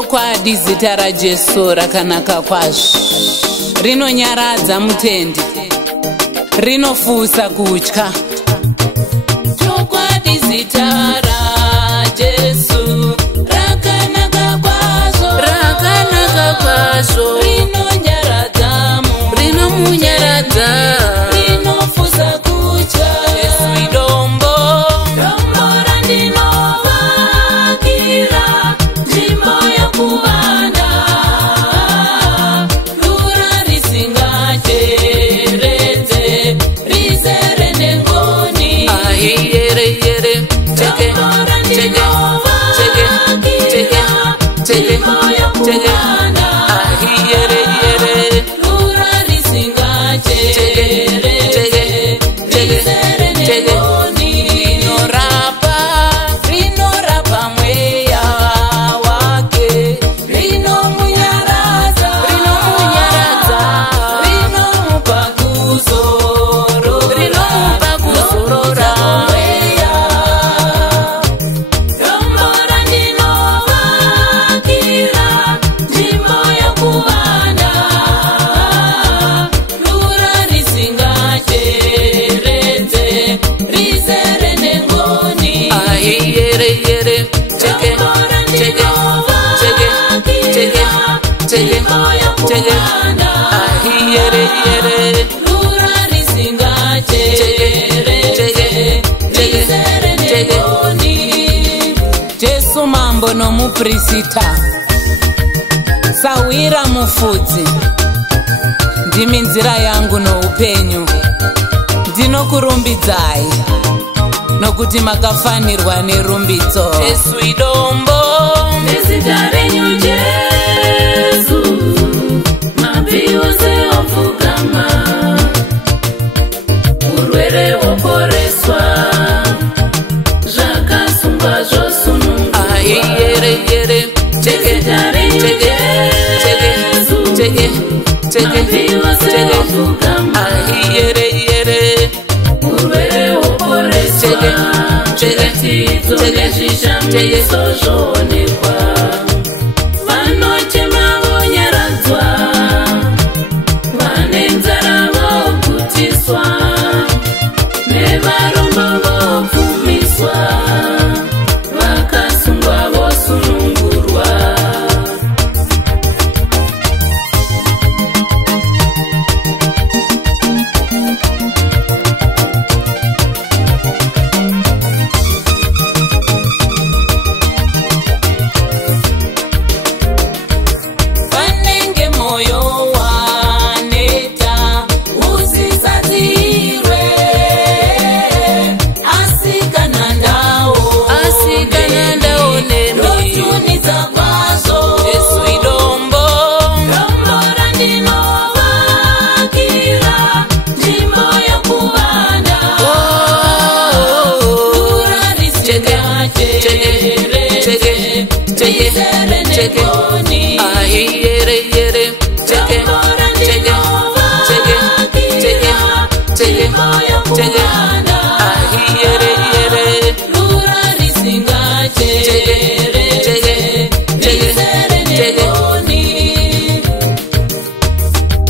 Chokwadi zita raJesu rakanaka kwazvo, rinonyaradza mutende, rinofusa kutya. Chokwadi zita raJesu rakanaka kwazvo, rinonyaradza rinomunyaradza, rinofusa kutya. Jesu idombo, dombo randinovakira, nzvimbo yokuvanda, rura risingateredze, rizere nengoni. Yere yere, cheke cheke cheke cheke cheke cheke. Yere yere, rura risingateredze, rizere nengoni. Rinorapa mweya wake, rinomunyaradza, rinomupa kuzorora. Mweya, dombo randinovakira, nzvimbo yokuvanda, rura risingateredze, rizere nengoni. Yere yere, cheke cheke cheke cheke cheke cheke. Yere yere, rura risingateredze, rizere nengoni. Jesu mambo nomuprista, sawira mufudzi, ndimi nzira yangu noupenyu. Ndinokurumbidzai nokuti makafanirwa nerumbidzo. Jesu idombo, nezita renyu Jesu, mabvi ose opfugama, urwere woporeswa, zvakasungwa zvosunungurwa. Yere yere, cheke cheke cheke cheke mabvi ose opfugama. Yere yere, urwere woporeswa, zviratidzo nezvishamiso zvoonekwa, vanochema vonyaradzwa, vane nzara vogutiswa, nevarombo vopfumiswa, vakasungwa vosunungurwa.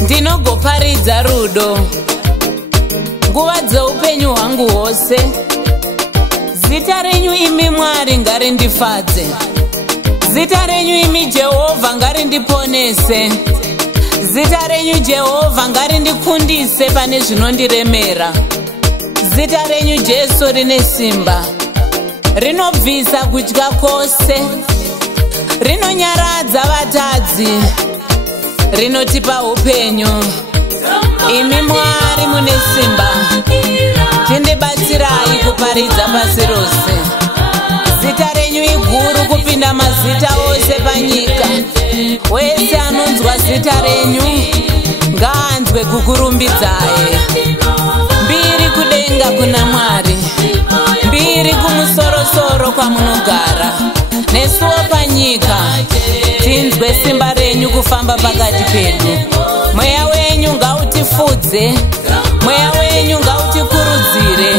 Ndinogoparidza rudo nguva dzeupenyu hwangu hwose. Zita renyu imi Mwari ngarindifadze, zita renyu imi Jehovha ngarindiponese, zita renyu Jehovha ngarindikundise pane zvinondiremera. Zita renyu Jesu rine simba, rinobvisa kutya kwose, rinonyaradza vatadzi, rinotipa upenyu. Imi Mwari mune simba, tindibatsirai kuparidza pasi rose. Zita renyu iguru kupinda mazita ose panyika. Wese anonzwa zita renyu ngaanzwe kukurumbidzai. Mbiri kudenga kuna Mwari, mbiri kumusorosoro kwamunogara, nesuwo panyika tinzwe simba renyu kufamba pakati pedu. Mweya wenyu ngautifudze, mweya wenyu ngautikurudzire,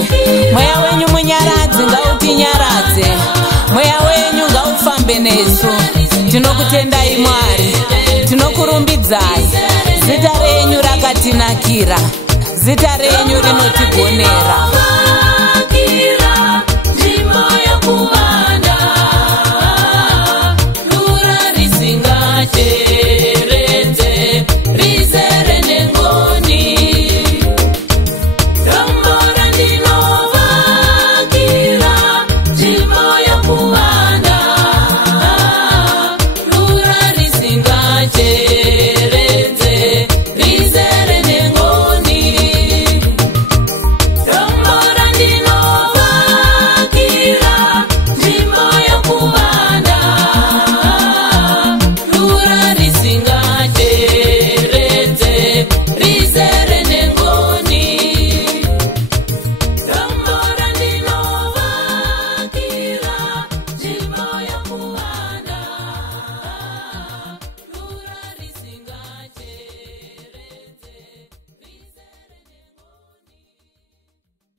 mweya wenyu munyaradzi ngautinyaradze, mweya wenyu ngaufambe nesu. Tinokutendai Mwari, tinokurumbidzai. Zita renyu rakatinakira, zita renyu rinotigonera.